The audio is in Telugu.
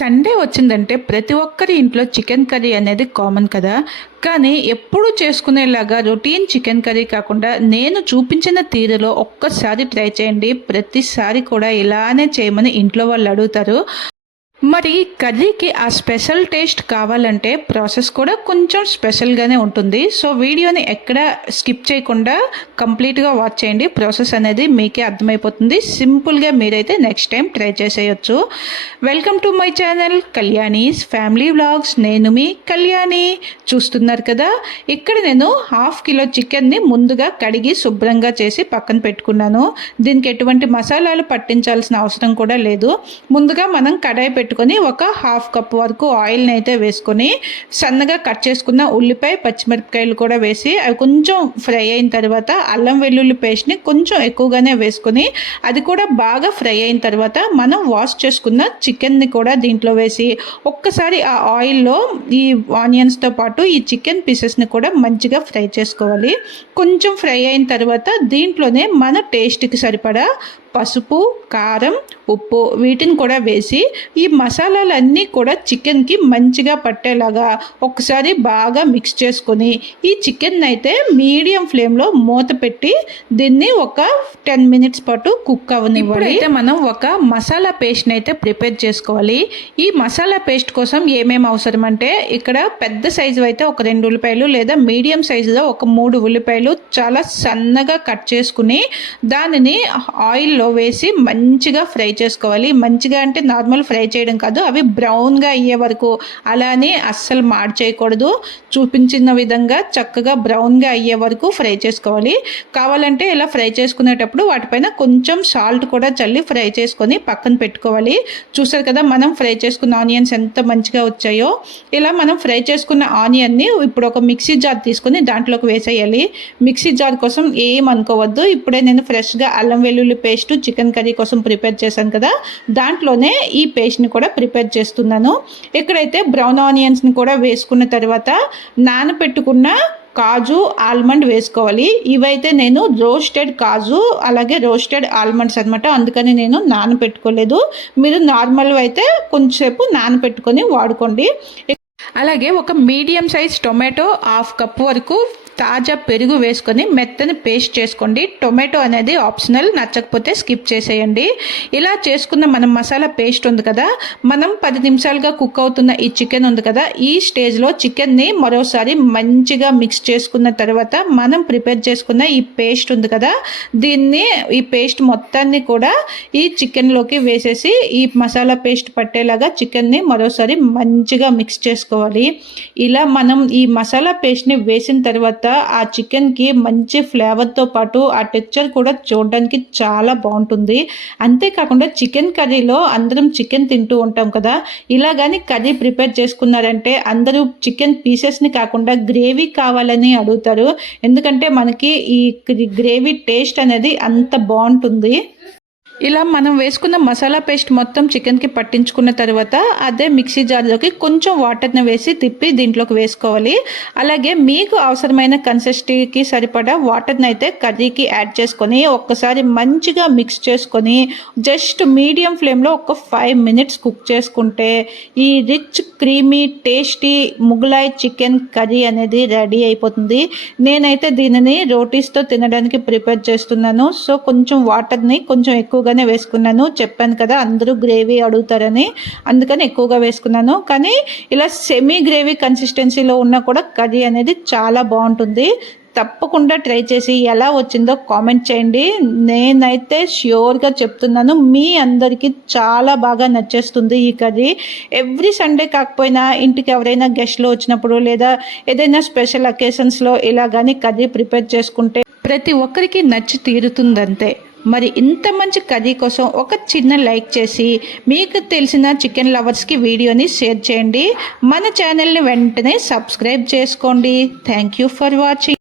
సండే వచ్చిందంటే ప్రతి ఒక్కరి ఇంట్లో చికెన్ కర్రీ అనేది కామన్ కదా. కానీ ఎప్పుడు చేసుకునేలాగా రొటీన్ చికెన్ కర్రీ కాకుండా నేను చూపించిన తీరులో ఒక్కసారి ట్రై చేయండి. ప్రతిసారి కూడా ఇలానే చేయమని ఇంట్లో వాళ్ళు అడుగుతారు. మరి కర్రీకి ఆ స్పెషల్ టేస్ట్ కావాలంటే ప్రాసెస్ కూడా కొంచెం స్పెషల్గానే ఉంటుంది. సో వీడియోని ఎక్కడ స్కిప్ చేయకుండా కంప్లీట్గా వాచ్ చేయండి. ప్రాసెస్ అనేది మీకే అర్థమైపోతుంది. సింపుల్గా మీరైతే నెక్స్ట్ టైం ట్రై చేసేయచ్చు. Welcome to my channel Kalyani's family vlogs. నేను మీ కళ్యాణి. చూస్తున్నారు కదా, ఇక్కడ నేను 1/2 కిలో చికెన్ని ముందుగా కడిగి శుభ్రంగా చేసి పక్కన పెట్టుకున్నాను. దీనికి ఎటువంటి మసాలాలు పట్టించాల్సిన అవసరం కూడా లేదు. ముందుగా మనం కడాయి పెట్టుకొని ఒక 1/2 కప్ వరకు ఆయిల్ని అయితే వేసుకొని సన్నగా కట్ చేసుకున్న ఉల్లిపాయ పచ్చిమిరపకాయలు కూడా వేసి అవి కొంచెం ఫ్రై అయిన తర్వాత అల్లం వెల్లుల్లి పేస్ట్ని కొంచెం ఎక్కువగానే వేసుకొని అది కూడా బాగా ఫ్రై అయిన తర్వాత మనం వాష్ చేసుకున్న చికెన్ని కూడా దీంట్లో వేసి ఒక్కసారి ఆ ఆయిల్లో ఈ ఆనియన్స్తో పాటు ఈ చికెన్ పీసెస్ని కూడా మంచిగా ఫ్రై చేసుకోవాలి. కొంచెం ఫ్రై అయిన తర్వాత దీంట్లోనే మన టేస్ట్కి సరిపడా పసుపు, కారం, ఉప్పు వీటిని కూడా వేసి ఈ మసాలాలన్నీ కూడా చికెన్కి మంచిగా పట్టేలాగా ఒకసారి బాగా మిక్స్ చేసుకొని ఈ చికెన్ అయితే మీడియం ఫ్లేమ్లో మూత పెట్టి దీన్ని ఒక 10 మినిట్స్ పాటు కుక్ అవ్వనివ్వాలి. అయితే మనం ఒక మసాలా పేస్ట్ని అయితే ప్రిపేర్ చేసుకోవాలి. ఈ మసాలా పేస్ట్ కోసం ఏమేమి అవసరం అంటే ఇక్కడ పెద్ద సైజు అయితే ఒక 2 ఉల్లిపాయలు లేదా మీడియం సైజులో ఒక 3 ఉల్లిపాయలు చాలా సన్నగా కట్ చేసుకుని దానిని ఆయిల్లో వేసి మంచిగా ఫ్రై చేసుకోవాలి. మంచిగా అంటే నార్మల్ ఫ్రై చేయడం కాదు, అవి బ్రౌన్గా అయ్యే వరకు, అలానే అస్సలు చేయకూడదు. చూపించిన విధంగా చక్కగా బ్రౌన్గా అయ్యే వరకు ఫ్రై చేసుకోవాలి. కావాలంటే ఇలా ఫ్రై చేసుకునేటప్పుడు వాటిపైన కొంచెం సాల్ట్ కూడా చల్లి ఫ్రై చేసుకొని పక్కన పెట్టుకోవాలి. చూసారు కదా మనం ఫ్రై చేసుకున్న ఆనియన్స్ ఎంత మంచిగా వచ్చాయో. ఇలా మనం ఫ్రై చేసుకున్న ఆనియన్ని ఇప్పుడు ఒక మిక్సీ జార్ తీసుకొని దాంట్లోకి వేసేయాలి. మిక్సీ జార్ కోసం ఏం అనుకోవద్దు. ఇప్పుడే నేను ఫ్రెష్గా అల్లం వెల్లుల్లి పేస్ట్ చికెన్ కర్రీ కోసం ప్రిపేర్ చేశాను కదా, దాంట్లోనే ఈ పేస్ట్ని కూడా ప్రిపేర్ చేస్తున్నాను. ఇక్కడైతే బ్రౌన్ ఆనియన్స్ని కూడా వేసుకున్న తర్వాత నానబెట్టుకున్న కాజు, ఆల్మండ్ వేసుకోవాలి. ఇవైతే నేను రోస్టెడ్ కాజు అలాగే రోస్టెడ్ ఆల్మండ్స్ అనమాట, అందుకని నేను నానబెట్టుకోలేదు. మీరు నార్మల్ అయితే కొంచెంసేపు నానబెట్టుకొని వాడుకోండి. అలాగే ఒక మీడియం సైజ్ టొమాటో 1/2 కప్ వరకు తాజా పెరుగు వేసుకొని మెత్తని పేస్ట్ చేసుకోండి. టొమాటో అనేది ఆప్షనల్, నచ్చకపోతే స్కిప్ చేసేయండి. ఇలా చేసుకున్న మనం మసాలా పేస్ట్ ఉంది కదా, మనం 10 నిమిషాలుగా కుక్ అవుతున్న ఈ చికెన్ ఉంది కదా, ఈ స్టేజ్లో చికెన్ని మరోసారి మంచిగా మిక్స్ చేసుకున్న తర్వాత మనం ప్రిపేర్ చేసుకున్న ఈ పేస్ట్ ఉంది కదా, ఈ పేస్ట్ మొత్తాన్ని కూడా ఈ చికెన్లోకి వేసేసి ఈ మసాలా పేస్ట్ పట్టేలాగా చికెన్ని మరోసారి మంచిగా మిక్స్ చేసుకోవాలి. ఇలా మనం ఈ మసాలా పేస్ట్ని వేసిన తర్వాత ఆ చికెన్కి మంచి ఫ్లేవర్తో పాటు ఆ టెక్స్చర్ కూడా చూడడానికి చాలా బాగుంటుంది. అంతేకాకుండా చికెన్ కర్రీలో అందరం చికెన్ తింటూ ఉంటాం కదా, ఇలా కానీ కర్రీ ప్రిపేర్ చేసుకున్నారంటే అందరూ చికెన్ పీసెస్ని కాకుండా గ్రేవీ కావాలని అడుగుతారు. ఎందుకంటే మనకి ఈ గ్రేవీ టేస్ట్ అనేది అంత బాగుంటుంది. ఇలా మనం వేసుకున్న మసాలా పేస్ట్ మొత్తం చికెన్కి పట్టించుకున్న తర్వాత అదే మిక్సీ జార్లోకి కొంచెం వాటర్ని వేసి తిప్పి దీంట్లోకి వేసుకోవాలి. అలాగే మీకు అవసరమైన కన్సిస్టెన్సీకి సరిపడా వాటర్ని అయితే కర్రీకి యాడ్ చేసుకొని ఒక్కసారి మంచిగా మిక్స్ చేసుకొని జస్ట్ మీడియం ఫ్లేమ్లో ఒక 5 మినిట్స్ కుక్ చేసుకుంటే ఈ rich creamy tasty Mughlai chicken curry అనేది రెడీ అయిపోతుంది. నేనైతే దీనిని రోటీస్తో తినడానికి ప్రిపేర్ చేస్తున్నాను. సో కొంచెం వాటర్ని కొంచెం ఎక్కువగా వేసుకున్నాను. చెప్పాను కదా అందరూ గ్రేవీ అడుగుతారని, అందుకని ఎక్కువగా వేసుకున్నాను. కానీ ఇలా సెమీ గ్రేవీ కన్సిస్టెన్సీలో ఉన్నా కూడా కర్రీ అనేది చాలా బాగుంటుంది. తప్పకుండా ట్రై చేసి ఎలా వచ్చిందో కామెంట్ చేయండి. నేనైతే ష్యూర్గా చెప్తున్నాను మీ అందరికీ చాలా బాగా నచ్చేస్తుంది ఈ కర్రీ. ఎవ్రీ సండే కాకపోయినా ఇంటికి ఎవరైనా గెస్ట్లు వచ్చినప్పుడు లేదా ఏదైనా స్పెషల్ అకేషన్స్లో ఇలా కానీ కర్రీ ప్రిపేర్ చేసుకుంటే ప్రతి ఒక్కరికి నచ్చి తీరుతుందంతే. మరి ఇంత మంచి కర్రీ కోసం ఒక చిన్న లైక్ చేసి మీకు తెలిసిన చికెన్ లవర్స్కి వీడియోని షేర్ చేయండి. మన ఛానల్ని వెంటనే సబ్స్క్రైబ్ చేసుకోండి. Thank you for watching.